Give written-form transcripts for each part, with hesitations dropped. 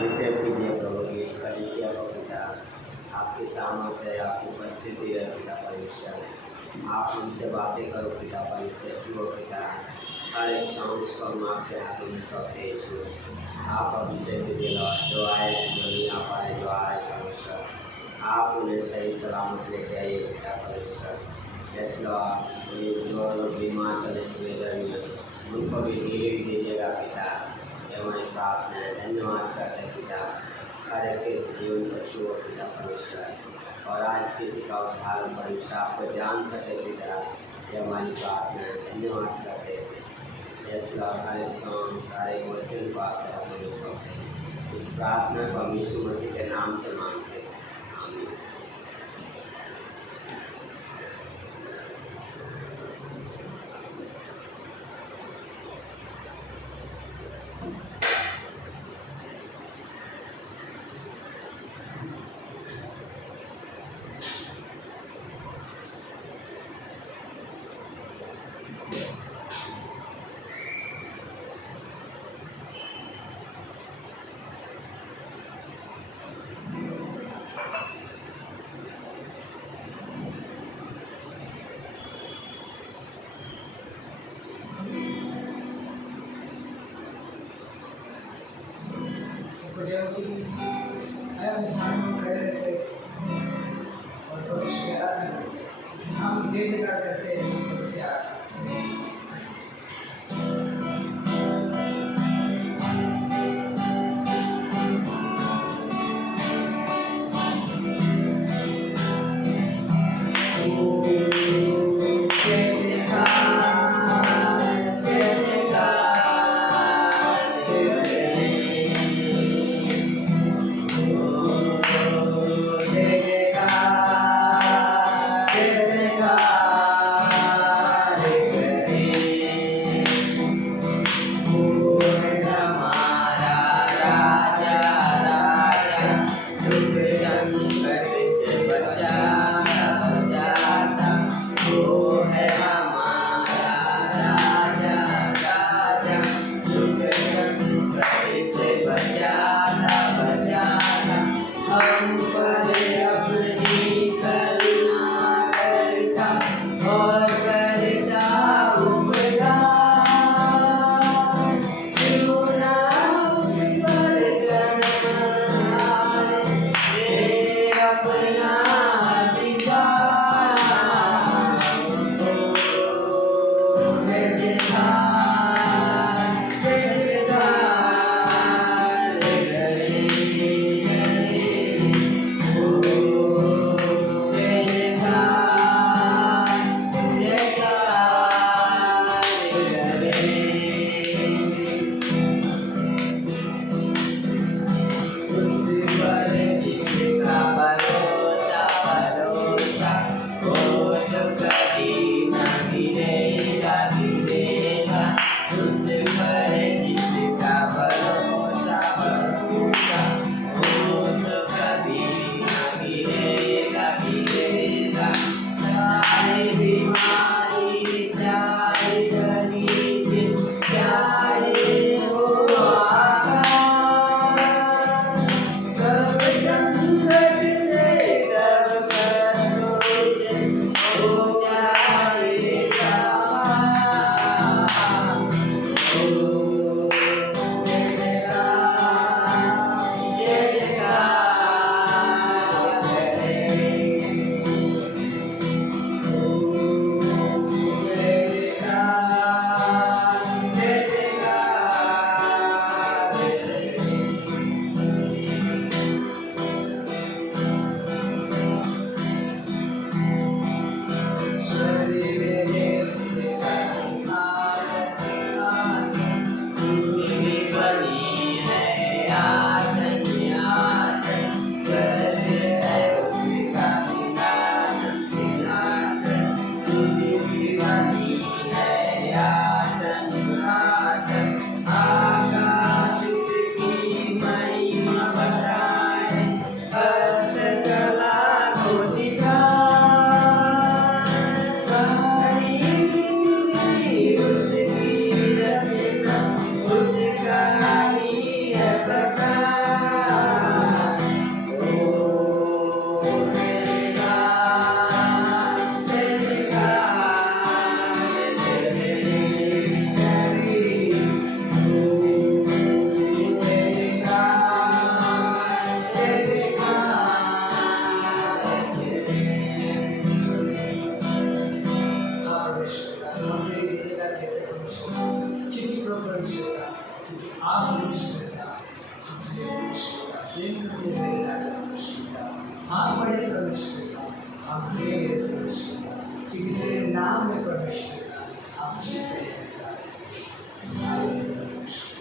विषय कीजिए प्रभु की इस कलिसिया को पिता, आपके सामर्थ्य आपकी उपस्थिति है पिता परमेश्वर। आप हमसे बातें करो पिता परमेश्वर, शुभ पिता हर एक सांस को हम आपके हाथों में सौंपते यीशु। आप अभिषेक कीजिए लॉर्ड, जो आए जो नहीं आ पाए, जो आ रहे परमेश्वर, आप उन्हें सही सलामत लेके आइए पिता परमेश्वर। यस लॉर्ड, जो लोग बीमार चले इस वेदर में उनको भी हीलिंग दीजिएगा पिता। ये हमारी प्रार्थना है, धन्यवाद करते हैं पिता। हर एक के जीवन को छुओ पिता परमेश्वर, और आज किसी का उद्धार परमेश्वर आपको जान सके पिता, ये हमारी प्रार्थना है, धन्यवाद करते हैं। यस लॉर्ड, हर एक सॉन्ग हर एक वचन को आप हाथों में सौंपते हैं। इस प्रार्थना को हम यीशु मसीह के नाम से मांगते हैं, आमीन। हम स्थान में खड़े रहते और भविष्य की आराधना करते। हम जय जयकार करते हैं उसकी आराधना। Hare प्रेम करते मेरे राजा परमेश्वर पिता, हाँ बड़े परमेश्वर पिता, आप मेरे परमेश्वर पिता, क्योंकि तेरे नाम में परमेश्वर पिता आप जीते हैं मेरे राजा परमेश्वर।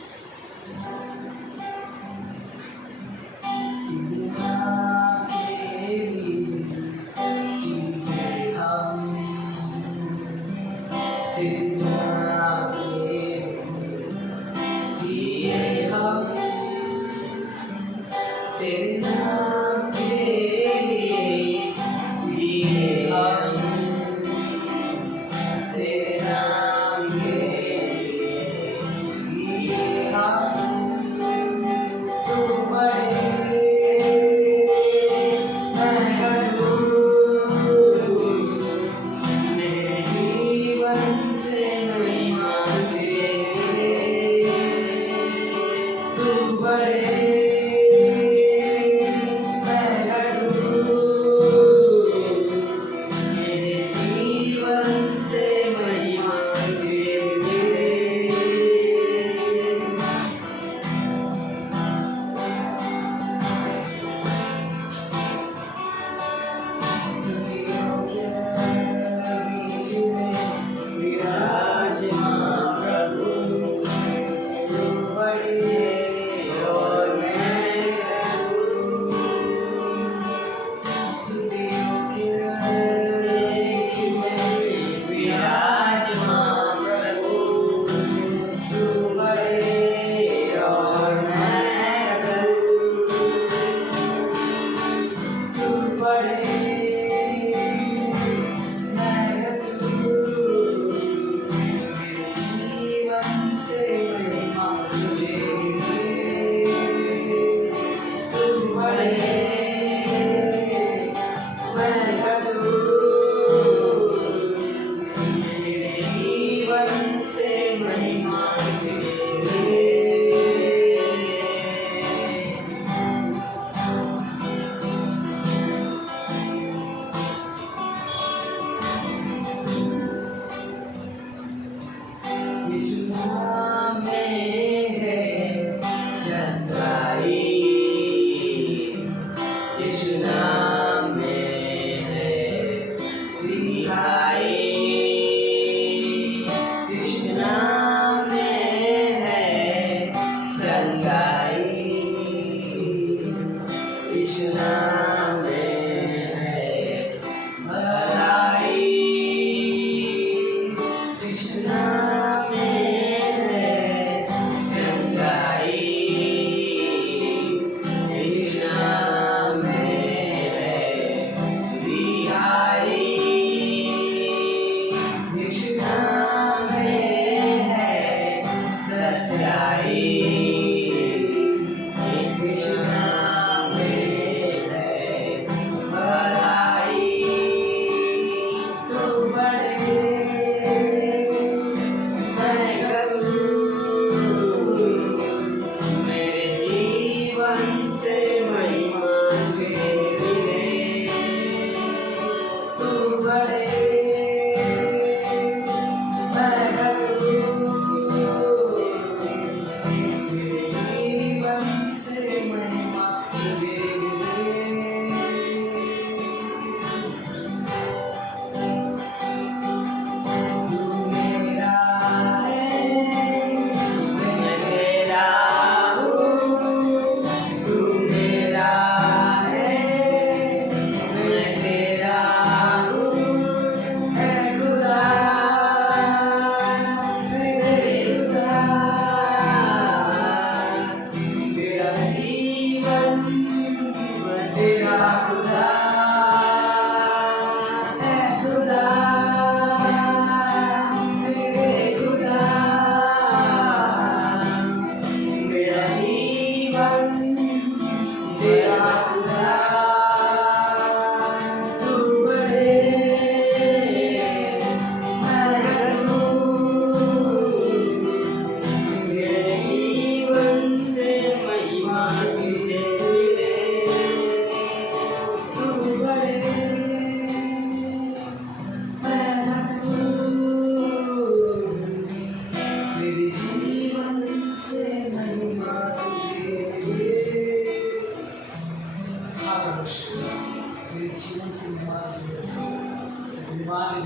धन्यवाद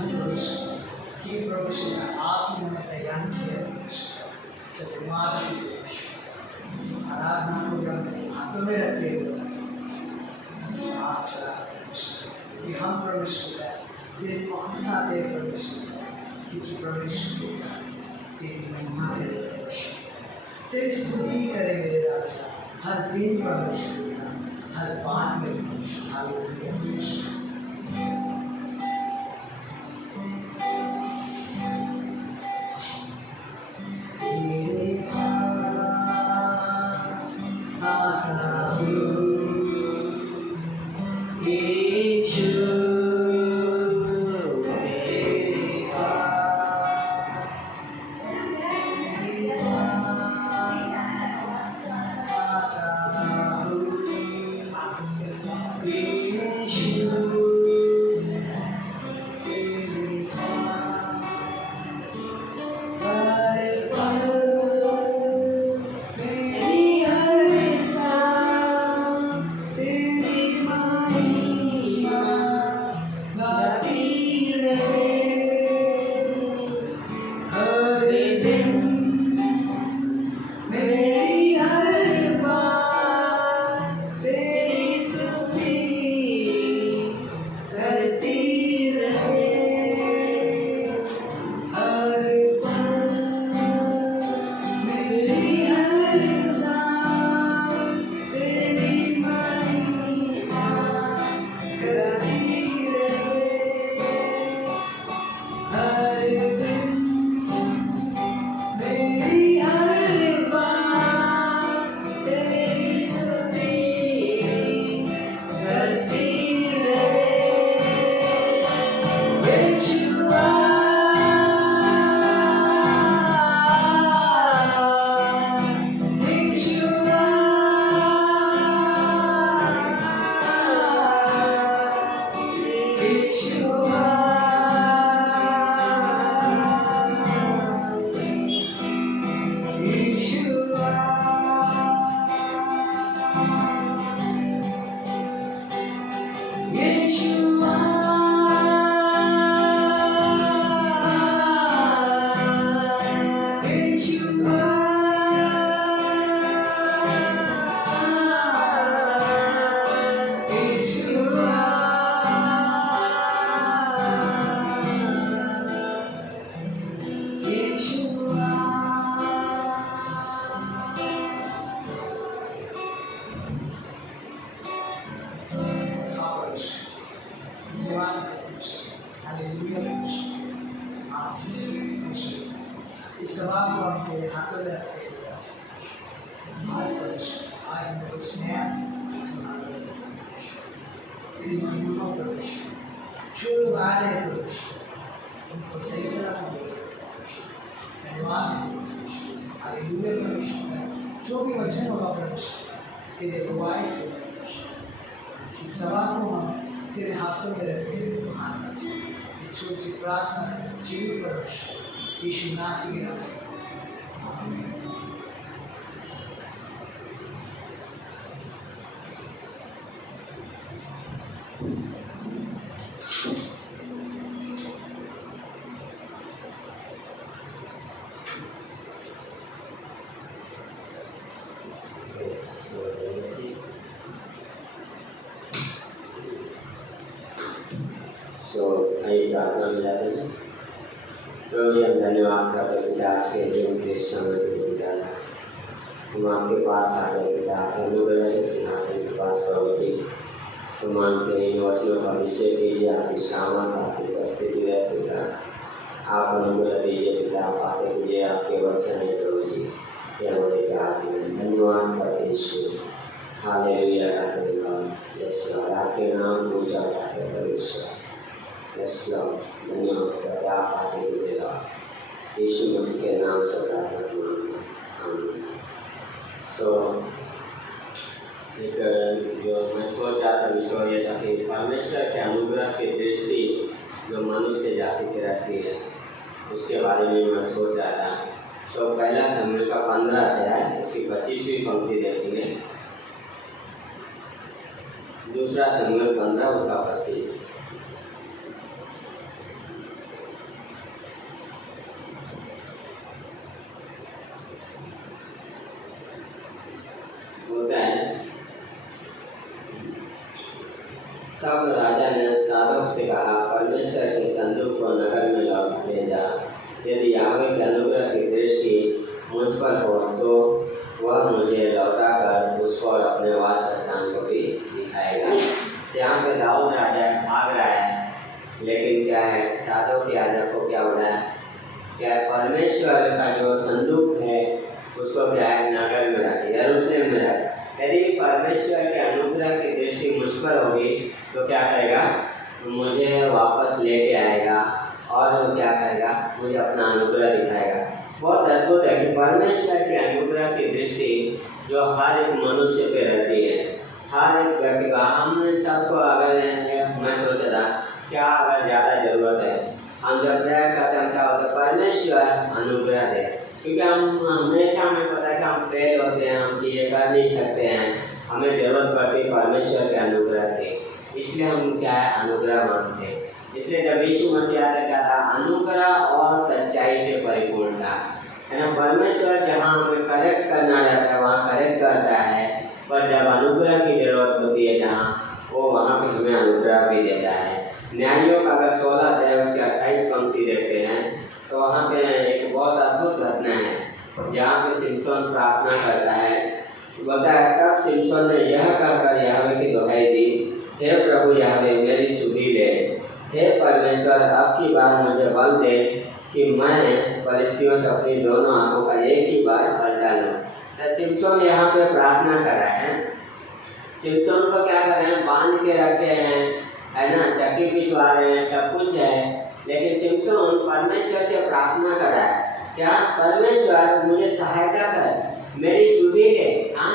प्रवेश कि प्रवेश आपने हमें तैयार किया प्रवेश धन्यवाद प्रवेश इस आराधना को हम हाथों में रखते हुए आप चला कि हम प्रवेश होता है तेरे पास आते प्रवेश होता है क्योंकि प्रवेश होता है तेरी महिमा करे प्रवेश तेरी स्तुति करे मेरे राजा हर दिन प्रवेश होता हर बात में प्रवेश हालेलुया प्रवेश इस सभा को हम तेरे हाथों में रखते हुए आज हमें कुछ नया सुना तेरी महिमा प्रवेश जो लोग आ रहे हैं प्रवेश उनको सही सलाह दे धन्यवाद हालेलुया प्रवेश जो भी वचन होगा प्रवेश तेरे अगुवाई से इस सभा को हम तेरे हाथों में रखते हुए महान छोटी सी प्रार्थना जीवित प्रवेश यीशु नाम के नाम से आमीन। प्रार्थना में जाते हैं प्रभु हम धन्यवाद करते पिता आज के दिन के समय के पिता हम आपके पास आ गए पिता अनुग्रह के सिंहासन के पास प्रभु जी हम मानते हैं इन वचनों का विषय कीजिए आपकी सामर्थ आपकी उपस्थिति है पिता आप अनुग्रह दीजिए पिता आप आते कीजिए आपके वचन है प्रभु जी यह मुझे धन्यवाद करते ईश्वर हालेलुया यस लॉर्ड आपके नाम पूजा करते परमेश्वर यस लॉर्ड धन्यवाद करते आप आते कीजिए लॉर्ड यीशु मसीह के नाम से प्रार्थना मांगते आमीन। सो एक जो मैं सोच रहा था विषय ये था कि परमेश्वर के अनुग्रह की दृष्टि जो मनुष्य जाति की रहती है उसके बारे में मैं सोच रहा था। तो पहला शमूएल का 15 अध्याय उसकी 25वीं पंक्ति देखेंगे। दूसरा शमूएल 15 उसका 25 तब राजा ने साधक से कहा, परमेश्वर के संदूक को नगर में लौट ले जा। यदि याहवे के अनुग्रह की दृष्टि मुझ पर हो तो वह मुझे लौटाकर उसको और अपने वास स्थान को भी दिखाएगा। यहाँ पे दाऊद राजा भाग रहा है, लेकिन क्या है, साधक याजक को क्या हो रहा है, क्या परमेश्वर का जो संदूक है उसको क्या है, नगर में रखे, यरूशलेम में रखे। यदि परमेश्वर के अनुग्रह की दृष्टि मुझ पर होगी तो क्या करेगा, मुझे वापस लेके आएगा और क्या करेगा, मुझे अपना अनुग्रह दिखाएगा। बहुत अद्भुत है कि परमेश्वर के अनुग्रह की दृष्टि जो हर एक मनुष्य पे रहती है, हर एक व्यक्ति का। हम सबको अगर मैं सोचा था क्या अगर ज़्यादा ज़रूरत है, हम जब प्रेयर करते हैं क्या होता है, परमेश्वर अनुग्रह दे, क्योंकि हम हमेशा हमें पता है कि हम फेल होते हैं, हम चीज़ें कर नहीं सकते हैं, हमें ज़रूरत पड़ती है परमेश्वर के अनुग्रह की, इसलिए हम क्या है, अनुग्रह मांगते हैं। इसलिए जब यीशु मसीह आता क्या था, अनुग्रह और सच्चाई से परिपूर्ण था, है ना। परमेश्वर जहाँ हमें करेक्ट करना रहता है वहाँ करेक्ट करता है, पर जब अनुग्रह की जरूरत होती है जहाँ, वो वहाँ पे हमें अनुग्रह भी देता है। न्यायों का अगर 16 अध्याय उसके 28 पंक्ति देखते हैं तो वहाँ पे एक बहुत अद्भुत घटना है जहाँ पे सिमसोन प्रार्थना करता है। बोलता है, तब सिमसोन ने यह कहकर याहवे की दुहाई दी, हे प्रभु याहवे मेरी सुधि ले, हे परमेश्वर अब की बार मुझे बल दे कि मैं फलिश्तियों से अपनी दोनों आंखों का एक ही बार पलटा लूँ। तो सिमसोन यहाँ पे प्रार्थना कर रहा है। सिमसोन को क्या कर रहे हैं, बांध के रखे हैं, है ना, चक्की पिछवा रहे हैं, सब कुछ है, लेकिन सिमसोन परमेश्वर से प्रार्थना कर रहा है, क्या, परमेश्वर मुझे सहायता कर, मेरी सुधि ले। हाँ,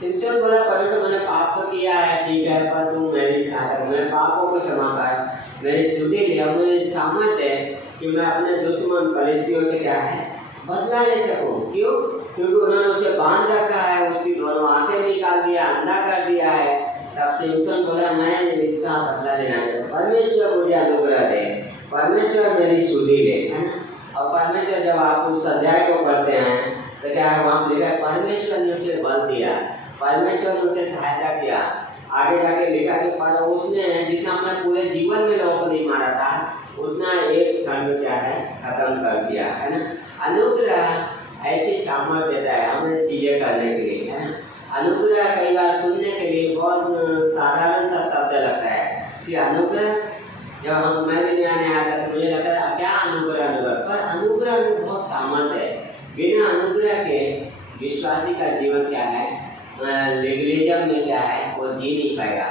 सिमसोन बोला, परमेश्वर मैंने पाप तो किया है, ठीक है, पर तू मेरी सहायता, मेरे पापों को क्षमा कर, मेरी सुधि ले। अब मुझे सामर्थ्य है कि मैं अपने दुश्मन फलिश्तियों से क्या है, बदला ले सकूं। क्यों? क्योंकि उन्होंने उसे बांध रखा है, उसकी दोनों आंखें निकाल दिया, अंधा कर दिया है। तब सिमसोन बोला, मैं इसका बदला लेना चाहता हूँ, परमेश्वर मुझे अनुग्रह दे, परमेश्वर मेरी सुधि ले, है ना। और परमेश्वर जब आप उस अध्याय को पढ़ते हैं तो क्या है, वहाँ लिखा है परमेश्वर ने उसे बल दिया, परमेश्वर ने उसे सहायता किया। आगे जाके लिखा कि पर उसने जितना अपने पूरे जीवन में लोगों को नहीं मारा था उतना एक क्षण में क्या है, खत्म कर दिया, है ना। अनुग्रह ऐसी सामर्थ्य देता है हमें चीजें करने के लिए, है ना। अनुग्रह कई बार सुनने के लिए बहुत साधारण सा शब्द लगता है कि अनुग्रह, जब मैं भी नया नया आता तो मुझे लगता था क्या अनुग्रह, पर अनुग्रह में बहुत सामर्थ्य है। बिना अनुग्रह के विश्वासी का जीवन क्या है, लिगलिज्म में क्या है, वो जी नहीं पाएगा,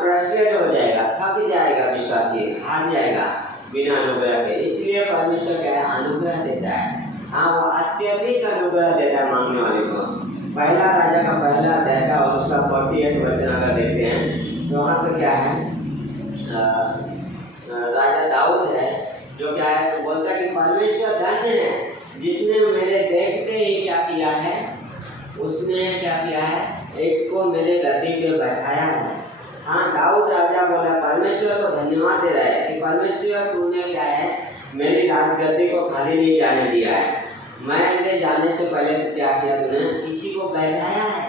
फ्रस्ट्रेट हो जाएगा, थक जाएगा, विश्वासी हार जाएगा बिना अनुग्रह के। इसलिए परमेश्वर क्या है, अनुग्रह देता है। हाँ, वो अत्यधिक अनुग्रह देता है मांगने वाले को। पहला राजा का पहला अध्याय का उसका 48 वचन अगर देखते हैं तो वहाँ पे क्या है, राजा दाऊद है जो क्या है, बोलता है कि परमेश्वर धन्य है जिसने मेरे देखते ही क्या किया है, उसने क्या किया है, एक को मेरे गद्दी पे बैठाया है। हाँ, दाऊद राजा बोला, परमेश्वर को धन्यवाद दे रहा है कि परमेश्वर तूने क्या है, मेरी राजगद्दी को खाली नहीं जाने दिया है, मैं जाने से पहले तो क्या किया तूने, किसी को बैठाया है।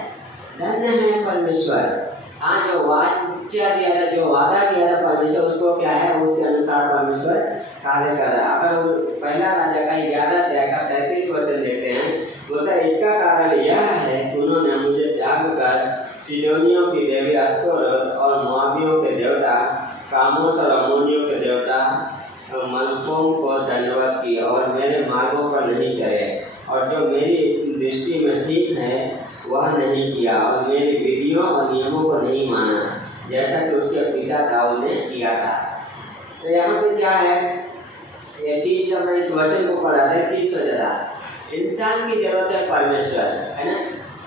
धन्य है परमेश्वर। हाँ, जो वाचा दिया था, जो वादा किया था परमेश्वर, उसको क्या है, उसके अनुसार परमेश्वर कार्य कर रहा है। अगर पहला राजा का 11 अध्याय का 33 वचन देखते हैं, बोलता है, इसका कारण यह है कि उन्होंने मुझे त्याग कर सीदोनियों की देवी अश्तोरेत और मोआबियों के देवता कामोस और अम्मोनियों के देवता मलकों को दंडवत की और मेरे मार्गों पर नहीं चले, और जो मेरी दृष्टि में ठीक है वह नहीं किया, और मेरी विधियों और नियमों को नहीं माना, जैसा कि उसके पिता दाऊद ने किया था। तो यहाँ पे क्या है, ये चीज जब मैं इस वचन को पढ़ा था, चीज सोचा था, इंसान की जरूरत है परमेश्वर, है ना।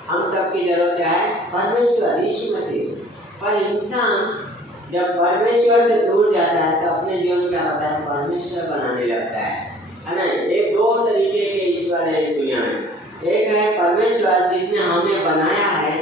हम सबकी जरूरत क्या है, परमेश्वर, यीशु मसीह। पर इंसान जब परमेश्वर से दूर जाता है तो अपने जीवन में क्या होता है, परमेश्वर बनाने लगता है ना। एक दो तरीके के ईश्वर है इस दुनिया में, एक है परमेश्वर जिसने हमें बनाया है,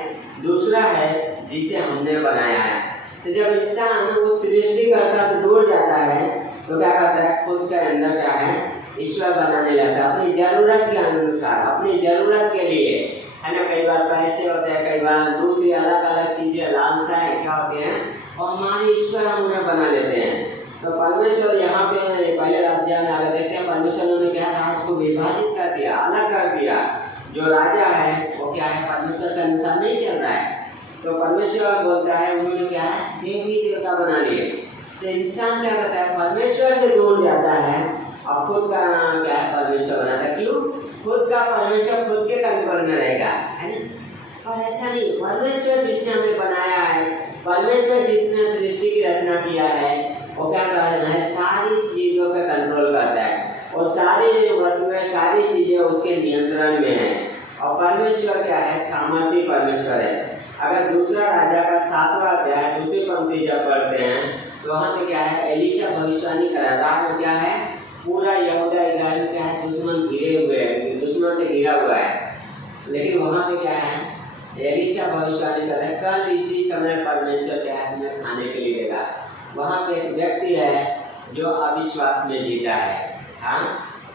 दूसरा है जिसे हमने बनाया है। तो जब इंसान उस सृष्टिकर्ता से दूर जाता है तो क्या करता है, खुद के अंदर क्या है, ईश्वर बनाने लगता है अपनी जरूरत के अनुसार, अपनी जरूरत के लिए, है ना। कई बार पैसे होते हैं, कई बार दूसरी अलग अलग चीजें, लालसाएं क्या होती हैं, और हमारे ईश्वर हम उन्हें बना लेते हैं। तो परमेश्वर यहाँ पे पहले अध्याय में आगे देखते हैं, परमेश्वर ने क्या राज को विभाजित कर दिया, अलग कर दिया। जो राजा है वो क्या है, परमेश्वर के अनुसार नहीं चल रहा है। तो परमेश्वर बोलता है उन्होंने क्या है, देवी देवता बना लिए। तो इंसान क्या करता है, परमेश्वर से दूर जाता है और खुद का क्या है, परमेश्वर बनाता है। क्यों? खुद का परमेश्वर खुद के कंट्रोल में रहेगा, है ना। और ऐसा नहीं, परमेश्वर जिसने हमें बनाया है, परमेश्वर जिसने सृष्टि की रचना किया है, वो क्या कर रहा है, सारी चीजों पे कंट्रोल करता है और सारी वस्तुएं, सारी चीजें उसके नियंत्रण में है। और परमेश्वर क्या है, सामर्थी परमेश्वर है। अगर दूसरा राजा का 7वां अध्याय दूसरी पंक्ति जब पढ़ते हैं तो वहाँ पे क्या है, एलीशा भविष्यवाणी कराता है। क्या है, पूरा यहूदा इस्राएल क्या है, दुश्मन घिरे हुए हैं, दुश्मन से घिरा हुआ है। लेकिन वहाँ पे क्या है, एलीशा भविष्यवाणी करता है, कल इसी समय परमेश्वर क्या है, तुम्हें खाने के लिए देगा। वहाँ पे एक व्यक्ति है जो अविश्वास में जीता है। हाँ,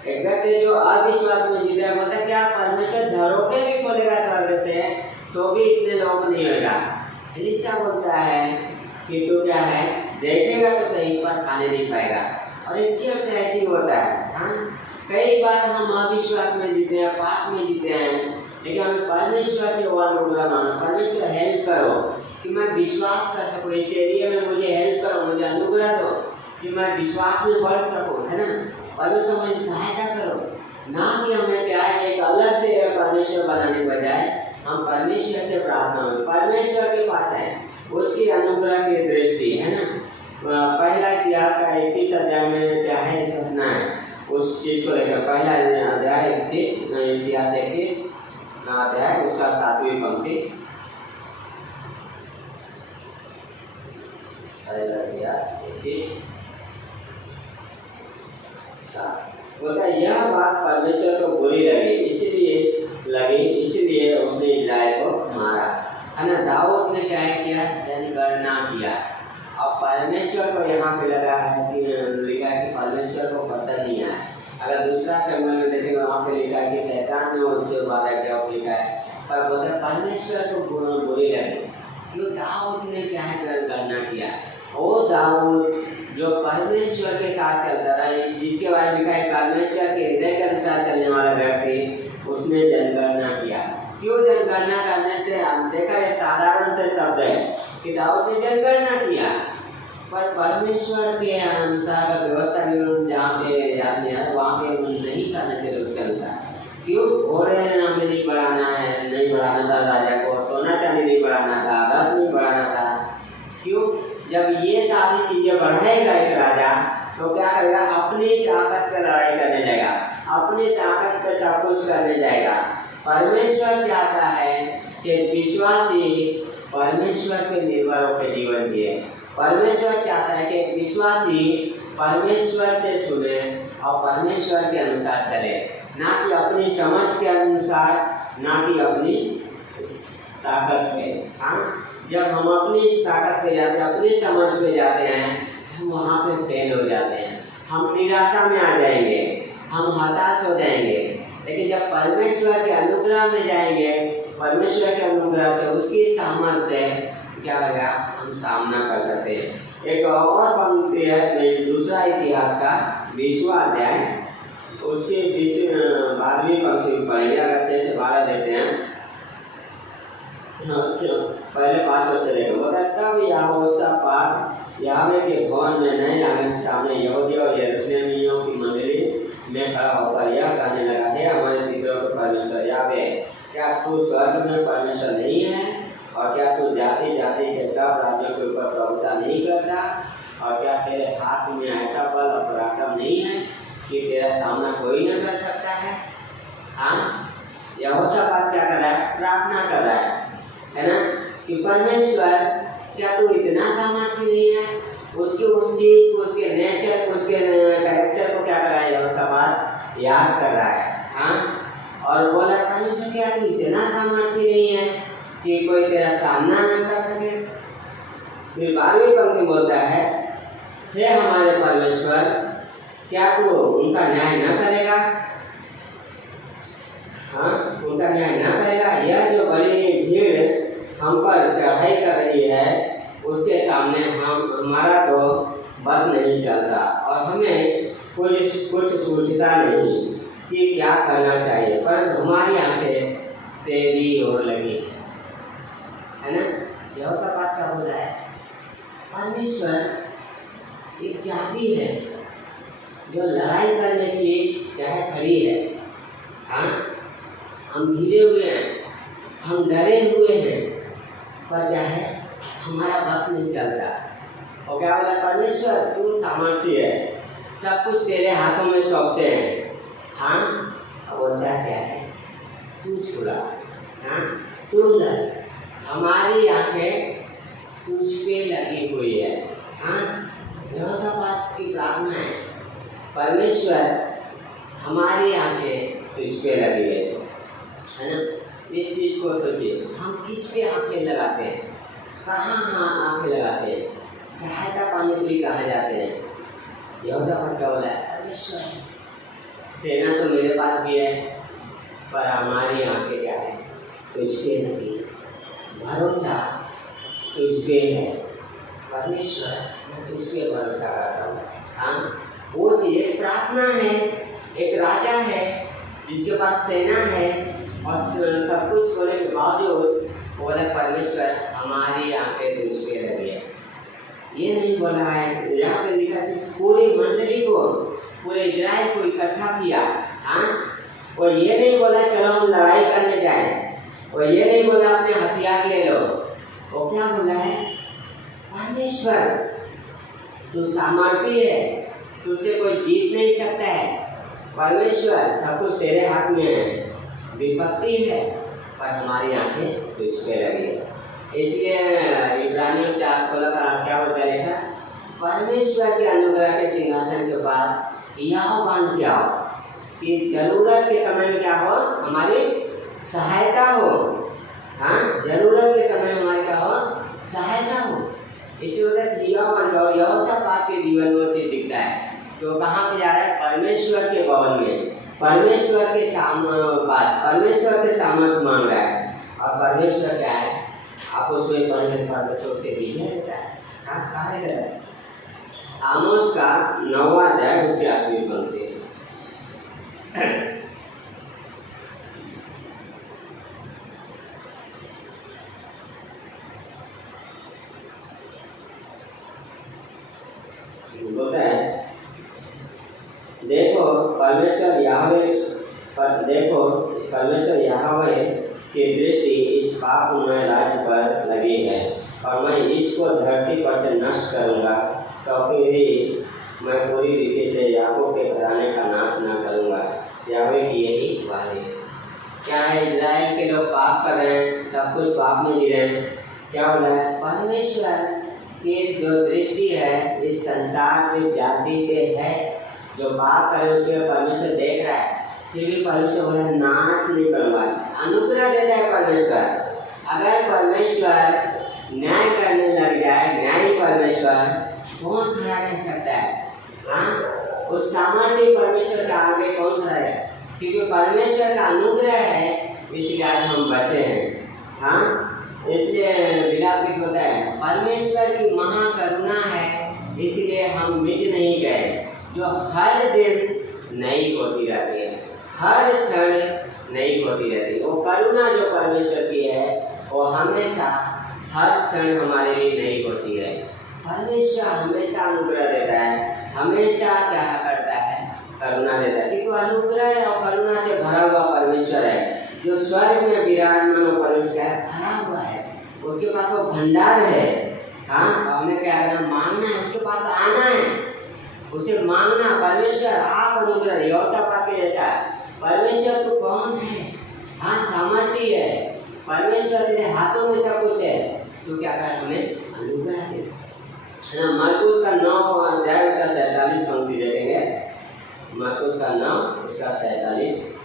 एक व्यक्ति जो अविश्वास में जीता है, बोलता है क्या परमेश्वर झरोखे भी खोलेगा स्वर्ग से तो भी इतने लोग नहीं होगा। एलीशा बोलता है कि तू क्या है, देखेगा तो सही पर खाने नहीं पाएगा। और एक चीज ऐसी होता है। हाँ, कई बार हम अविश्वास में जीते हैं, पाप में जीते हैं, लेकिन हमें परमेश्वर से अनुग्रह मांगो, परमेश्वर हेल्प करो कि मैं विश्वास कर सकूं, इस एरिया में मुझे हेल्प करो, मुझे अनुग्रह दो कि मैं विश्वास में बढ़ सकूं, है ना। परमेश्वर मुझे सहायता करो। ना कि हमें क्या है, एक अलग से परमेश्वर बनाने के बजाय हम परमेश्वर से प्रार्थना करें, परमेश्वर के पास है, उसकी अनुग्रह की दृष्टि, है ना। पहला इतिहास का 21 अध्याय में क्या है, घटना है, उस चीज को लेकर पहला अध्याय 21, इतिहास 21 अध्याय उसका 7वीं पंक्ति। पहला इतिहास 21 बोलता है, यह बात परमेश्वर को बुरी लगी, इसलिए उसने इस्राएल को मारा, है ना। दाऊद ने क्या किया, जनगणना किया। अब परमेश्वर को यहाँ पे लगा है कि लिखा है कि परमेश्वर को पसंद नहीं आया। अगर दूसरा शैतान में देखेंगे वहाँ पे लिखा है कि शैतान ने उससे वादा किया, लिखा है, पर बोलते परमेश्वर को बुरी लगी। क्यों? दाऊद ने क्या है, जनगणना किया। वो दाऊद जो परमेश्वर के साथ चलता रहा, जिसके बारे में लिखा है परमेश्वर के हृदय के अनुसार चलने वाला व्यक्ति, उसने जनगणना किया। क्यों जनगणना करने से, हम देखा है साधारण से शब्द है कि दाऊद ने जनगणना किया, पर परमेश्वर के अनुसार का व्यवस्था जहाँ पे जाते हैं वहाँ पे नहीं करना चाहिए उसके अनुसार। क्यों? घोड़े हमें नहीं बढ़ाना है, नहीं बढ़ाना था राजा को, सोना चांदी नहीं बढ़ाना था, रथ नहीं बढ़ाना था। क्यों? जब ये सारी चीजें बढ़ाएगा एक राजा तो क्या करेगा, अपनी ताकत का लड़ाई करने जाएगा, अपनी ताकत पे सब कुछ करने जाएगा। परमेश्वर चाहता है कि विश्वासी परमेश्वर के निर्भर होकर जीवन जिए। परमेश्वर चाहता है कि विश्वासी परमेश्वर से सुने और परमेश्वर के अनुसार चले, ना कि अपनी समझ के अनुसार, ना कि अपनी ताकत पे। हाँ, जब हम अपनी ताकत पे जाते हैं, अपनी समझ पे जाते हैं, हम वहाँ पे फेल हो जाते हैं, हम निराशा में आ जाएंगे, हम हताश हो जाएंगे। लेकिन जब परमेश्वर के अनुग्रह में जाएंगे, परमेश्वर के अनुग्रह से, उसकी सामर्थ्य से क्या होगा, हम सामना कर सकते हैं। एक और पंक्ति है दूसरा इतिहास का 20वां अध्याय, उसकी 12वीं पंक्ति पढ़ेंगे। अगर 6 से 12 देते हैं, पहले 5 और चलेगा। बोला तब यहोशापात यावे के भवन में नए आंगन सामने यहूदियों और यरूशलेमियों की मंडली में खड़ा होकर यह कहने लगा, हे हमारे पितरों के परमेश्वर यावे, क्या तू स्वर्ग में परमेश्वर नहीं है? और क्या तू जाति जाति के सब राज्यों के ऊपर प्रभुता नहीं करता? और क्या तेरे हाथ में ऐसा बल और पराक्रम नहीं है कि तेरा सामना कोई न कर सकता है? हाँ, यहोशापात क्या कर रहा है, प्रार्थना कर रहा है ना, कि परमेश्वर क्या तू इतना सामर्थ्य नहीं है? उसके उस चीज को, उसके नेचर, उसके कैरेक्टर को क्या कर रहा है, यहोशापात याद कर रहा है। हाँ, और बोला परमेश्वर क्या तू इतना सामर्थ्य नहीं है कि कोई तेरा सामना न कर सके? फिर 12वीं पंक्ति बोलता है, हे हमारे परमेश्वर, क्या तू उनका न्याय न करेगा? हाँ, उनका न्याय न करेगा। यह जो बड़ी भीड़ हम पर चढ़ाई कर रही है, उसके सामने हमारा तो बस नहीं चलता और हमें कुछ सोचता नहीं कि क्या करना चाहिए, पर हमारी आंखें तेरी ओर लगी है ना। यह सब बात क्या बोल रहा है? परमेश्वर एक जाति है जो लड़ाई करने के लिए चाहे खड़ी है। हाँ, हम भिड़े हुए हैं, हम डरे हुए हैं, पर क्या है, हमारा बस नहीं चलता। और क्या बोला? परमेश्वर तू सामर्थ्य है, सब कुछ तेरे हाथों में सौंपते हैं। हाँ, अब बोलता क्या है? तू छुड़ा, हाँ तू लड़, हमारी आंखें तुझ पे लगी हुई है। हाँ, यह सब बात की प्रार्थना है। परमेश्वर हमारी आंखें तुझ पे लगी है ना। इस चीज को सोचिए, हम किस पे आंखें लगाते हैं, कहाँ आंखें लगाते हैं? सहायता पाने के लिए कहाँ जाते हैं? यह सब क्या बोला है? परमेश्वर सेना तो मेरे पास भी है, पर हमारी आंखें क्या है? तुझ पे लगी है, भरोसा तुझ पे है। परमेश्वर मैं तुझ पे भरोसा करता हूँ। हाँ, वो चीज़ एक प्रार्थना है, एक राजा है जिसके पास सेना है और सब कुछ होने के बावजूद बोला परमेश्वर हमारी आंखें तुझ पे लगी है। ये नहीं बोला है, यहाँ पे लिखा कि पूरी मंडली को, पूरे इजराइल को इकट्ठा किया। हाँ, और ये नहीं बोला चलो हम लड़ाई करने जाए, और ये नहीं बोला अपने हथियार ले लो। वो क्या बोला है? परमेश्वर तू सामर्थ्य है, तुझसे कोई जीत नहीं सकता है। परमेश्वर सब कुछ तेरे हाथ में है, विपत्ति है पर हमारी आंखें तुझ पे लगी है। इसलिए इब्रानियों 4:16 का क्या बोलता है लिखा? परमेश्वर के अनुग्रह के सिंहासन के पास यहाँ बांध के आओ कि जरूरत के समय में क्या हो? हमारी सहायता हो। हाँ, जरूरत के समय में हमारी क्या हो? सहायता हो। इसी वजह से यहाँ बांध के आओ। यह सब आपके जीवन में चीज दिखता है। तो कहाँ पे जा रहा है? परमेश्वर के भवन में, परमेश्वर के पास, परमेश्वर से सामर्थ्य मांग रहा है। और परमेश्वर क्या है? आप उसमें पढ़े परमेश्वर से पीछे रहता है। कहाँ रहता है? आमोस का 9वां अध्याय उसके 8वीं पंक्ति। बोलता है देखो परमेश्वर याहवे की दृष्टि इस पापमय राज्य पर लगी है और मैं इसको धरती पर से नष्ट करूंगा, तो फिर भी मैं पूरी रीति से याकूब के घराने का नाश न करूंगा। याहवे की यही वाणी। क्या है? इजराइल के लोग पाप कर रहे हैं, सब कुछ पाप में जी रहे हैं। क्या बोला है? परमेश्वर की जो दृष्टि है इस संसार में जाति पे है, जो पाप करे उसके परमेश्वर देख रहा है, फिर भी परमेश्वर बोला नाश नहीं करूंगा, अनुग्रह देता है परमेश्वर। अगर परमेश्वर न्याय करने लग जाए, न्यायी परमेश्वर, कौन खड़ा रह सकता है? हाँ, उस सामर्थ्य परमेश्वर का आगे कौन खड़ा है? क्योंकि परमेश्वर का अनुग्रह है, इसलिए आज हम बचे हैं। हाँ, इसलिए विलाप गीत होता है परमेश्वर की महाकरुणा है, इसलिए हम मिट नहीं गए, जो हर दिन नई होती रहती है, हर क्षण नई होती रहती है। वो करुणा जो परमेश्वर की है वो हमेशा हर क्षण हमारे लिए नई होती है। परमेश्वर हमेशा अनुग्रह देता है, हमेशा क्या करता है? करुणा देता है, क्योंकि अनुग्रह और करुणा से भरा हुआ परमेश्वर है। जो स्वर्ग में विराजमान परमेश्वर भरा हुआ है, उसके पास वो भंडार है। हाँ, हमें क्या करना? मांगना है, उसके पास आना है, उसे मांगना। परमेश्वर आप अनुग्रह यहोशप्पा के जैसा। परमेश्वर तो कौन है? हाँ, सामर्थ्य है, परमेश्वर तेरे हाथों में सब कुछ है, तो क्या कर हमें अनुग्रह दे। मरकुस का 9 अध्याय उसका 47 पंक्ति देखेंगे। मरकुस का 9 उसका 47।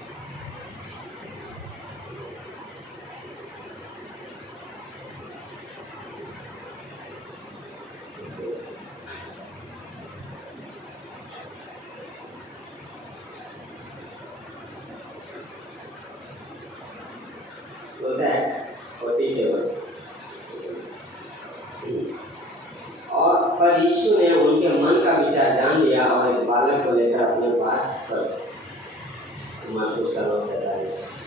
होता है 47। पर यीशु ने उनके मन का विचार जान लिया और एक बालक को लेकर अपने पास चल मरकुस का 9:47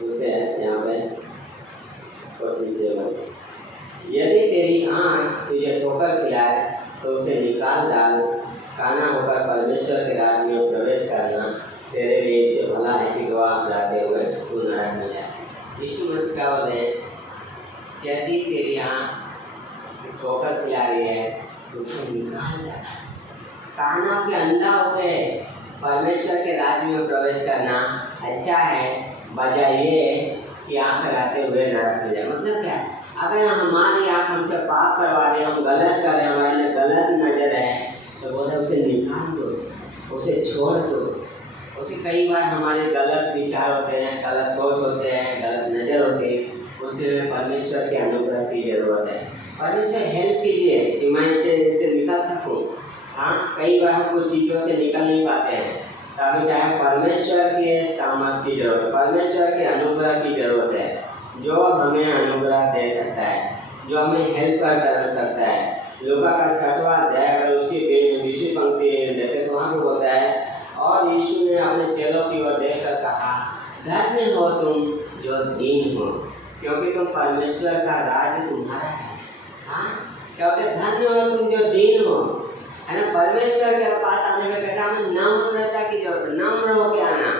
बोलते हैं यहाँ पे 47, यदि तेरी आँख तुझे ठोकर खिलाए तो उसे निकाल डाल, काना होकर परमेश्वर के राज्य में प्रवेश करना तेरे लिए इससे भला है कि गवाह कराते हुए तू नरक में जाए। यीशु मसीह क्या बोलते हैं, यदि तेरी आँख ठोकर खिला रही है तो उसे निकाल डाल। काना के अंधा होते परमेश्वर के राज्य में प्रवेश करना अच्छा है, बजाय ये कि आँख कराते हुए नरक में जाए। मतलब क्या, अगर हमारी आँख हमसे पाप करवा रही है, हम गलत कर रहे हैं, हमारे लिए गलत नजर है, तो बोले उसे निकाल दो, उसे छोड़ दो। उसे कई बार हमारे गलत विचार होते हैं, गलत सोच होते हैं, गलत नज़र होती है, उसके लिए परमेश्वर के अनुग्रह की जरूरत है। परमेश्वर हेल्प कीजिए कि मैं इससे निकल सकूं। हाँ, कई बार हम कुछ चीज़ों से निकल नहीं पाते हैं, तभी क्या है, परमेश्वर के सामर्थ्य की जरूरत है, परमेश्वर के अनुग्रह की जरूरत है, जो हमें अनुग्रह दे सकता है, जो हमें हेल्प कर सकता है। लूका का 6वां अध्याय अगर उसकी 20वीं पंक्ति देखे तो वहाँ पे होता है, और यीशु ने अपने चेलों की ओर देखकर कहा, धन्य हो तुम जो दीन हो, क्योंकि तुम परमेश्वर का राज्य तुम्हारा है। हाँ, क्योंकि धन्य हो तुम जो दीन हो, है ना। परमेश्वर के पास आने में कहता है हमें नम्रता की जरूरत है, नम्र होके आना,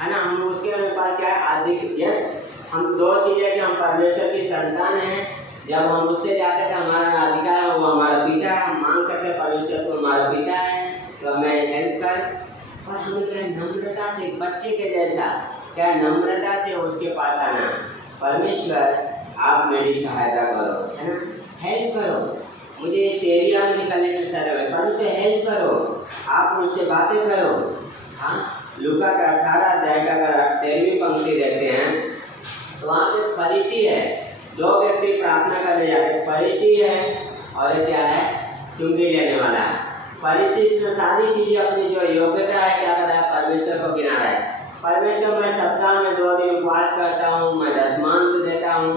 है ना। हम उसके पास क्या है, अधिक हम दो चीज़ें कि हम परमेश्वर की संतान हैं। जब हम उससे जाते थे हमारा अधिकार है, वो हमारा पिता है, हम मांग सकते हैं परमेश्वर तो हमारा पिता है, तो हमें हेल्प कर। और हमें क्या नम्रता से, बच्चे के जैसा क्या नम्रता से उसके पास आना, परमेश्वर आप मेरी सहायता करो, है ना, हेल्प करो, मुझे इस एरिया में निकलने में सहायता करो, परमेश्वर हेल्प करो, आप मुझसे बातें करो। हाँ, लूका का 18 अध्याय का अगर 13वीं पंक्ति देखते हैं तो वहाँ पे फरीसी है, दो व्यक्ति प्रार्थना करने जाते हैं, फरीसी है और ये क्या है, चुंगी लेने वाला है। फरीसी से सारी चीजें अपनी जो योग्यता है क्या कर रहा है, परमेश्वर को गिना रहा है। परमेश्वर मैं सप्ताह में 2 दिन उपवास करता हूँ, मैं दशमांश देता हूँ,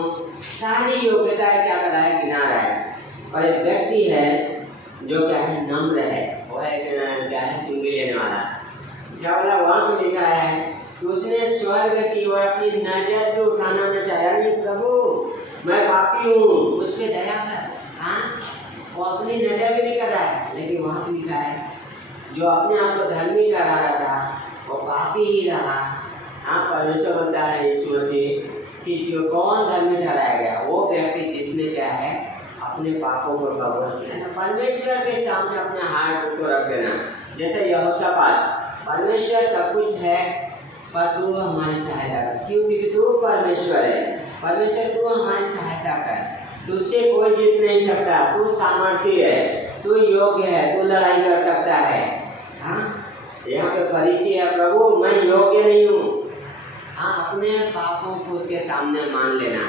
सारी योग्यता है क्या कर रहा है, गिना रहा है। और एक व्यक्ति है जो क्या है, नम्र है, वो है क्या है, चुंगी लेने वाला। क्या बोला वहाँ पे लिखा है कि उसने स्वर्ग की ओर अपनी नजर भी उठाना न चाहा, नहीं प्रभु मैं पापी हूँ, मुझ पे दया कर। हाँ, वो अपनी नजर भी नहीं कर रहा है, लेकिन वहाँ पे लिखा है जो अपने आप को धर्मी करा रहा था वो पापी ही रहा। हाँ, परमेश्वर बोलता है यीशु मसीह कि जो कौन धर्मी ठहराया गया, वो व्यक्ति जिसने क्या है, अपने पापों को कबूल किया। परमेश्वर के सामने अपने हाथ को रख देना, जैसे यहोशापात, परमेश्वर सब कुछ है पर तू हमारी सहायता कर, क्योंकि तू परमेश्वर है, परमेश्वर तू हमारी सहायता कर, तुझसे कोई जीत नहीं सकता, तू सामर्थ्य है, तू योग्य है, तू लड़ाई कर सकता है। हाँ, यहाँ पे फरीसी है, प्रभु मैं योग्य नहीं हूँ। हाँ, अपने पापों को उसके सामने मान लेना।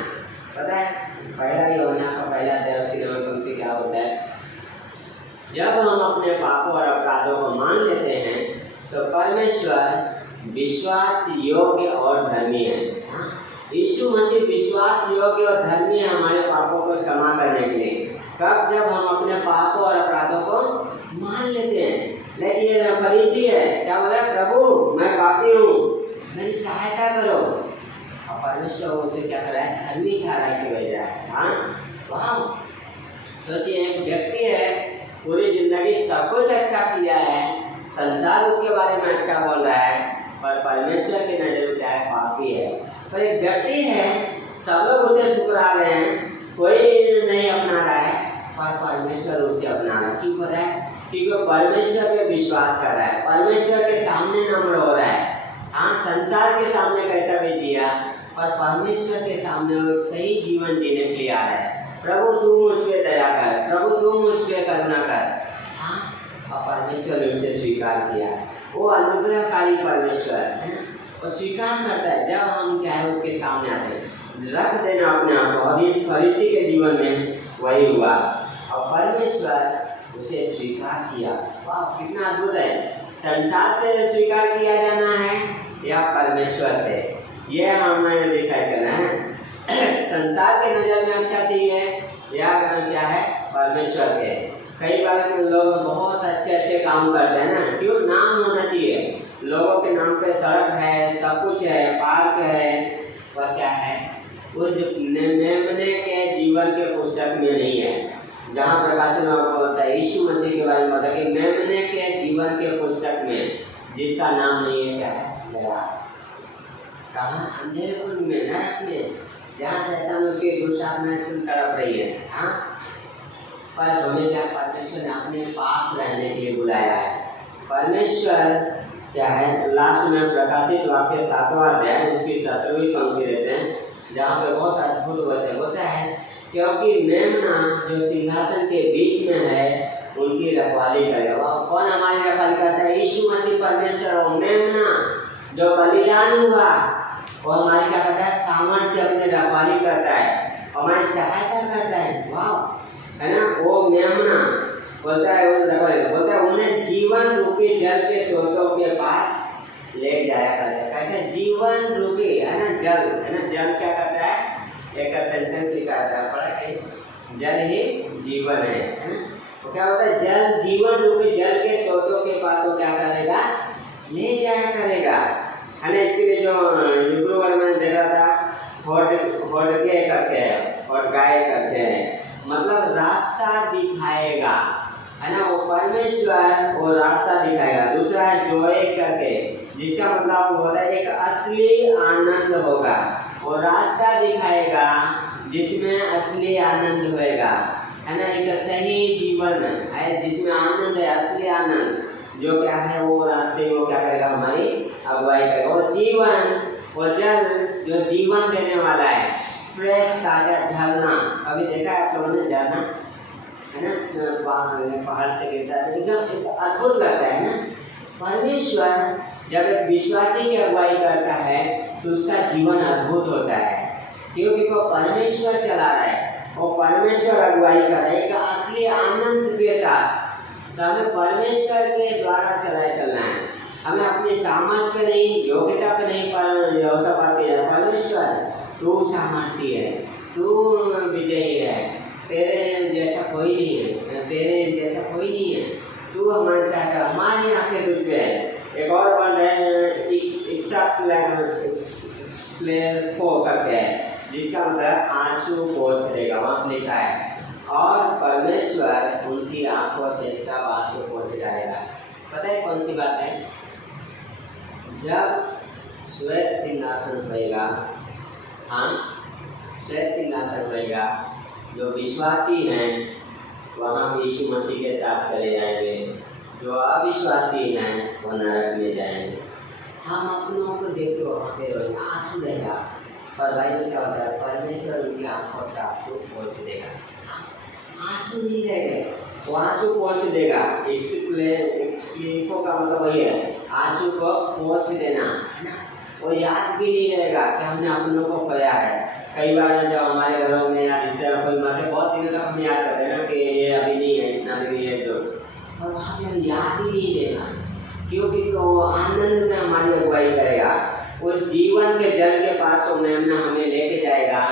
पता है पहला यूहन्ना का 1 अध्याय उसकी 9वीं पंक्ति क्या होता है, जब हम अपने पापों और अपराधों को मान लेते हैं तो परमेश्वर विश्वास योग्य और धर्मी है। यीशु मसीह विश्वास योग्य और धर्मी है हमारे पापों को क्षमा करने के लिए, कब, जब हम अपने पापों और अपराधों को मान लेते हैं। लेकिन ये फरीसी है, क्या बोला, प्रभु मैं पापी हूँ, मेरी सहायता करो, और परमेश्वर उसे क्या कर रहा है, धर्मी ठहरा के भेज रहा है। हाँ, वाह, सोचिए एक व्यक्ति है, पूरी जिंदगी सब कुछ अच्छा किया है, संसार उसके बारे में अच्छा बोल रहा है, पर परमेश्वर की नजर में क्या है, पापी है। पर एक व्यक्ति है, सब लोग उसे ठुकरा रहे हैं, कोई नहीं अपना रहा है, पर परमेश्वर उसे अपना रहा है। क्यों हो रहा है, क्योंकि वो परमेश्वर पे विश्वास कर रहा है, परमेश्वर के सामने नम्र हो रहा है। हाँ, संसार के सामने कैसा भी जिया, पर परमेश्वर के सामने वो सही जीवन जीने के लिए आ रहा है। प्रभु तू मुझ पे दया कर, प्रभु तू मुझ पे करुणा कर। हाँ, और परमेश्वर ने उसे स्वीकार किया, वो अनुग्रहकारी परमेश्वर है ना, वो स्वीकार करता है जब हम क्या है उसके सामने आते हैं, रख देना अपने आप को। और इस फरीसी के जीवन में वही हुआ, और परमेश्वर उसे स्वीकार किया। वाह, कितना अद्भुत है, संसार से स्वीकार किया जाना है या परमेश्वर से, ये हमें डिसाइड करना है। संसार के नज़र में अच्छा चाहिए या क्या है परमेश्वर के। कई बार लोग बहुत अच्छे काम करते हैं ना, क्यों? नाम होना चाहिए। लोगों के नाम पे सड़क है, सब कुछ है, पार्क है, और क्या है उस मेमने के जीवन के पुस्तक में नहीं है। जहाँ प्रकाशन बोलता है यीशु मसीह के बारे में बताया कि मेमने के जीवन के पुस्तक में जिसका नाम नहीं है क्या है गया। कहाँ? अंधेरे कुंड में, नरक में, जहाँ शैतान उसकी दुष्टात्माएं से तड़प रही है। हाँ, पर हमें क्या परमेश्वर ने अपने पास रहने के लिए बुलाया है। परमेश्वर क्या है, लास्ट में प्रकाशित वाक्य 7वां अध्याय उसकी 17वीं पंक्ति देते हैं, जहाँ पे बहुत अद्भुत वचन होता है, क्योंकि मेमना जो सिंहासन के बीच में है उनकी रखवाली करेगा। वह कौन हमारी रखवाली करता है? यीशु मसीह परमेश्वर। और मेमना जो बलिदान हुआ वो हमारी क्या करता है? सामर्थ्य से अपनी रखवाली करता है, हमारी सहायता करता है। वाह, है ना? वो मेमना बोलता है, बोलता है उन्हें जीवन रूपी जल के स्रोतों के पास ले जाया करता है। कैसे? जीवन रूपी, है ना, जल, है ना, जल क्या करता है? एक सेंटेंस लिखा था, पढ़ा है, जल ही जीवन है ना? तो क्या होता है? जल, जीवन रूपी जल के स्रोतों के पास वो क्या करेगा? ले जाया करेगा, है ना? इसके लिए जो हिब्रू वर्ड में देखा था, होडगे करते हैं और गाय करते हैं, मतलब रास्ता दिखाएगा, है ना? वो परमेश्वर वो रास्ता दिखाएगा। दूसरा है जोए करके, जिसका मतलब होता है एक असली आनंद होगा। वो रास्ता दिखाएगा जिसमें असली आनंद होएगा, है ना? एक सही जीवन है जिसमें आनंद है, असली आनंद, जो क्या है वो रास्ते वो क्या करेगा? हमारी अगुवाई करेगा। वो जीवन, वो जल जो जीवन देने वाला है, फ्रेश ताजा झरना। अभी देखा है आप लोगों ने झरना, है ना? पहाड़ से गिरता है, एकदम अद्भुत लगता है ना? परमेश्वर जब एक विश्वासी की अगुवाई करता है तो उसका जीवन अद्भुत होता है, क्योंकि वो परमेश्वर चला रहा है, वो परमेश्वर अगुवाई कर रहा है एक असली आनंद के साथ। तो हमें परमेश्वर के द्वारा चलना है, हमें अपनी सामर्थ्य पे नहीं, योग्यता पे नहीं पाती है। परमेश्वर तू सामर्थ्य है, तू विजयी है, तेरे जैसा कोई नहीं है, तेरे जैसा कोई नहीं है, तू हमारे साथ है, हमारी आंखें तुझ पे है। एक और वर्ड है एक्सप्लेफो करके, जिसका मतलब आंसू पोंछ देगा, वहाँ लिखा है। और परमेश्वर उनकी आंखों से सब आंसू पोंछ डालेगा। पता है कौन सी बात है? जब श्वेत सिंहासन होएगा, हाँ, श्वेत सिंहासन होएगा, जो विश्वासी हैं वहाँ भी यीशु मसीह के साथ चले जाएंगे, जो अविश्वासी हैं वो नरक में जाएंगे। हम अपनों को देखते वहाँ पे आंसू रहेगा, पर भाई क्या होता है? परमेश्वर उनकी आंखों से आंसू पोंछ देगा। आंसू नहीं रहेंगे, वो आंसू पोंछ देगा। एक्सप्लेफो का मतलब वही है, आंसू को पोंछ देना, वो याद भी नहीं रहेगा कि हमने अपनों को खोया है। कई बार जब हमारे घरों में या रिश्तेदार कोई मरते, बहुत दिनों तक हम याद करते हैं ना कि ये अभी नहीं है, इतना भी नहीं है, जो और वहाँ पे याद ही नहीं देगा, क्योंकि वो आनंद में हमारी अगुवाई करेगा। उस जीवन के जल के पास वो मेमना हमें लेके जाएगा,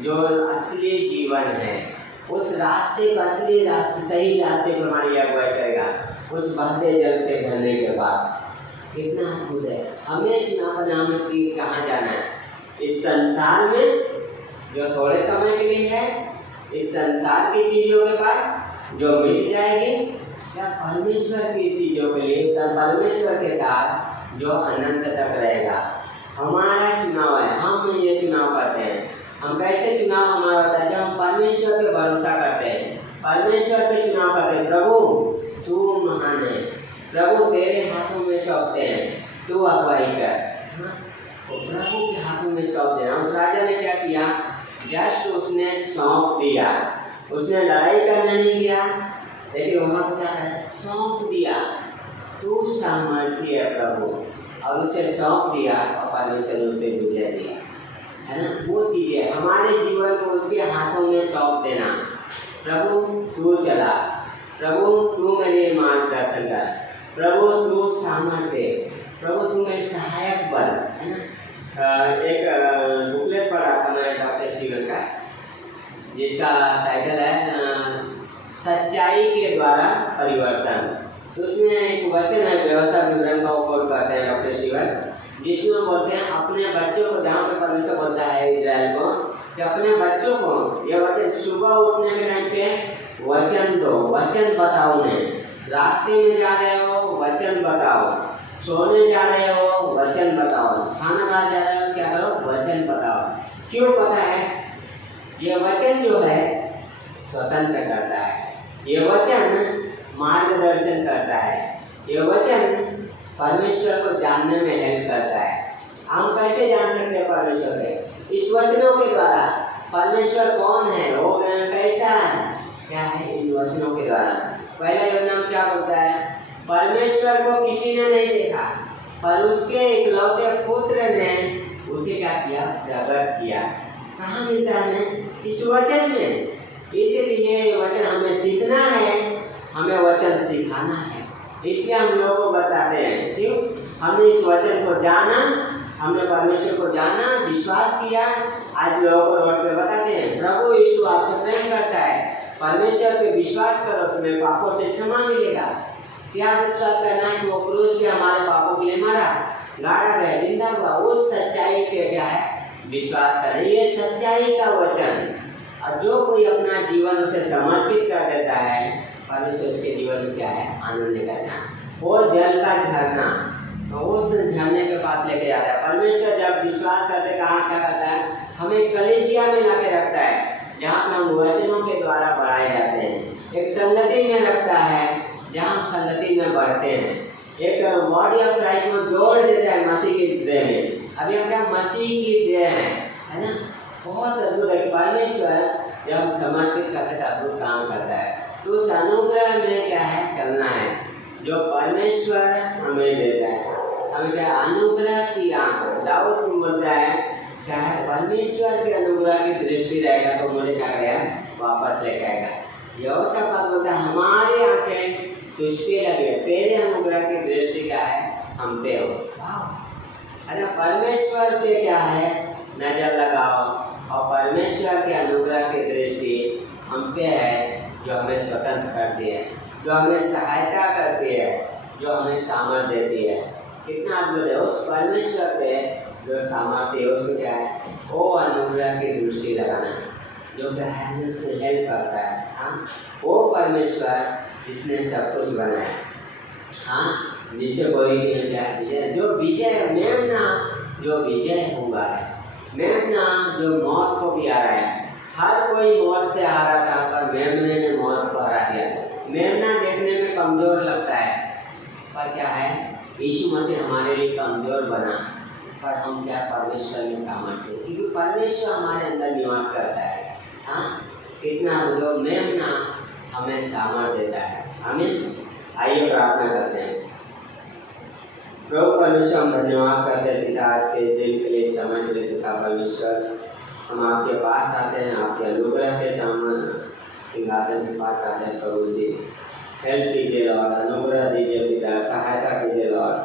जो असली जीवन है। उस रास्ते पर, असली रास्ते, सही रास्ते पर हमारी अगुवाई करेगा, उस बहते जल के झरने के पास। कितना अद्भुत है। हमें चुनाव नाम की कहाँ जाना है? इस संसार में जो थोड़े समय के लिए है, इस संसार की चीजों के पास जो मिट जाएगी, या परमेश्वर की चीजों के लिए, परमेश्वर के साथ जो अनंत तक रहेगा। हमारा चुनाव है, हम ये चुनाव करते हैं। हम कैसे चुनाव हमारा होता है? जब हम परमेश्वर पे भरोसा करते हैं, परमेश्वर पे चुनाव करते हैं। प्रभु तू महान है, प्रभु तेरे हाथों में सौंपते हैं, तू अगुवाई कर। तो प्रभु के हाथों में सौंप देना। उस राजा ने क्या किया? जस्ट उसने सौंप दिया, उसने लड़ाई करने नहीं गया, लेकिन वहाँ को क्या है? सौंप दिया। तू सामर्थ्य है प्रभु, और उसे सौंप दिया और परमेश्वर ने उसे विजय दिया, है ना? वो चीज़ें हमारे जीवन को उसके हाथों में सौंप देना। प्रभु तू चला, प्रभु तू मेरे मार्गदर्शन कर, प्रभु तू सामर्थ्य, प्रभु तू मेरे सहायक बन, है ना। एक बुकलेट पढ़ा था मैं डॉक्टर स्टीवन का, जिसका टाइटल है सच्चाई के द्वारा परिवर्तन। तो उसमें एक वचन है व्यवस्था विवरण का उपयोग करते हैं डॉक्टर स्टीवन, जिसमें बोलते हैं अपने बच्चों को, जहाँ पे परमेश्वर बोलता है इजराइल को कि अपने बच्चों को ये वचन, सुबह उठने के टाइम पे वचन दो, वचन बताओ उन्हें, रास्ते में जा रहे हो वचन बताओ, सोने जा रहे हो वचन बताओ, खाना खा जा रहे हो क्या करो, वचन बताओ। क्यों पता है? ये वचन जो है स्वतंत्र करता है, ये वचन मार्गदर्शन करता है, ये वचन परमेश्वर को जानने में हेल्प करता है। हम कैसे जान सकते हैं परमेश्वर के? इस वचनों के द्वारा। परमेश्वर कौन है, वो कैसा है, क्या है, इन वचनों के द्वारा। पहला योजना क्या बोलता है? परमेश्वर को किसी ने नहीं देखा, पर उसके इकलौते पुत्र ने उसे क्या किया, प्रकट किया। कहाँ मिलता है हमें? इस वचन में। इसीलिए वचन हमें सीखना है, हमें वचन सिखाना है, इसलिए हम लोगों को बताते हैं। क्यों? हमने इस वचन को जाना, हमने परमेश्वर को जाना, विश्वास किया, आज लोगों को रोड पे बताते हैं प्रभु यीशु आपसे प्रेम करता है, परमेश्वर पे विश्वास करो, तुम्हें पापों से क्षमा मिलेगा। क्या विश्वास करना है कि वो क्रूस पे हमारे पापों के लिए मरा, गाड़ा गया, जिंदा हुआ, उस सच्चाई पे क्या है, विश्वास करें। ये सच्चाई का वचन। और जो कोई अपना जीवन उसे समर्पित कर देता है, परमेश्वर उसके जीवन में क्या है, आनंद करना, वो जल का झरना, तो उस झरने के पास लेके जाता है। परमेश्वर जब विश्वास करते कहाँ क्या करता है, हमें कलीसिया में लाके रखता है, जहाँ पे हम वचनों के द्वारा बढ़ाए जाते हैं। एक संगति में रखता है, जहाँ हम संगति में बढ़ते हैं। एक बॉडी ऑफ क्राइस्ट को जोड़ देता है मसीह की देह में। अभी हम क्या मसीह की देह है ना। बहुत अद्भुत है। परमेश्वर जब समर्पित करके अद्भुत काम करता है, तो उस अनुग्रह में क्या है, चलना है जो परमेश्वर हमें देता है। हमें क्या, अनुग्रह की आंख। दाऊद बोलता है क्या है, परमेश्वर के अनुग्रह की दृष्टि रहेगा तो मुझे क्या करेगा, वापस लेके आएगा। यहोशापात बोलता है हमारी आंखें तुझ पे लगे, तेरे अनुग्रह की दृष्टि क्या है, हम पे हो। अरे परमेश्वर पे क्या है, नजर लगाओ, और परमेश्वर के अनुग्रह की दृष्टि हम पे है, जो हमें स्वतंत्र करती है, जो हमें सहायता करती है, जो हमें सामर्थ्य देती है। कितना अद्भुत है। उस परमेश्वर पे जो सामर्थ्य है, उसमें क्या है, वो अनुग्रह की दृष्टि लगाना, जो क्या है, हमें हेल्प करता है। हाँ, वो परमेश्वर जिसने सब कुछ बनाया, हाँ, जिसे कोई क्या विजय, जो विजय मेमना, जो विजय हुआ है, मेमना जो मौत को भी हराया है। हर कोई मौत से हारा था, पर मेमने ने मौत को हरा दिया। मेमना देखने में कमजोर लगता है, पर क्या है, यीशु मसीह हमारे लिए कमजोर बना, पर हम क्या, परमेश्वर में सामर्थ्य, क्योंकि परमेश्वर हमारे अंदर निवास करता है। हाँ, कितना जो मेमना हमें सामर्थ्य देता है। आमीन। आइए प्रार्थना करते हैं। प्रभु परमेश्वर, हम धन्यवाद करते हैं पिता आज के दिन के लिए, समय के लिए। पिता परमेश्वर, हम आपके पास आते हैं, आपके अनुग्रह के सामने सिंहासन के पास आते हैं। प्रभु जी हेल्प कीजिए लॉर्ड, अनुग्रह दीजिए पिता, सहायता कीजिए लॉर्ड,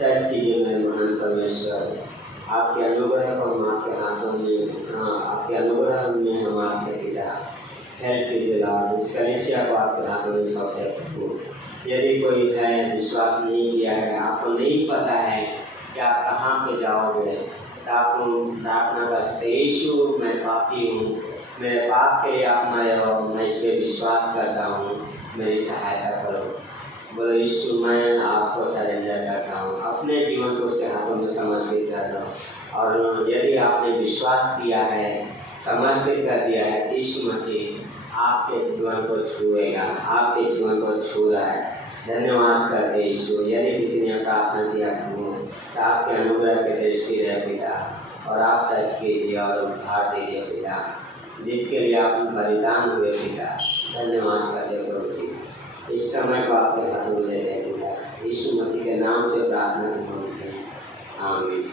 टच कीजिए मेरे महान परमेश्वर। आपके अनुग्रह को हम आपके हाथों में, हाँ, आपके अनुग्रह में हम आपके पिता, हेल्प कीजिए लॉर्ड। इस कलीसिया को आपके हाथों में सौंपते हैं प्रभु। यदि कोई है विश्वास नहीं किया है, आपको नहीं पता है कि आप कहाँ पे जाओगे, तो आप प्रार्थना कर सकते, यीशु मैं पापी हूँ, मेरे पाप के लिए आप मरे हो, मैं इस पर विश्वास करता हूँ, मेरी सहायता करो। बोलो यीशु मैं आपको सरेंडर करता हूँ, अपने जीवन को उसके हाथों में समर्पित कर रहा हूँ। और यदि आपने विश्वास किया है, समर्पित कर दिया है, यीशु मसीह आपके जीवन को छुएगा, आपके जीवन को छू रहा है। धन्यवाद करते यीशु। यदि किसी ने प्रार्थना किया तो आपके अनुग्रह के दृष्टि रहे पिता, और आप टच कीजिए और उद्धार दीजिए पिता, जिसके लिए आप बलिदान हुए पिता। धन्यवाद करते प्रभु जी। इस समय को आपके हाथों में देते हैं पिता, यीशु मसीह के नाम से प्रार्थना करते हैं। आमीन।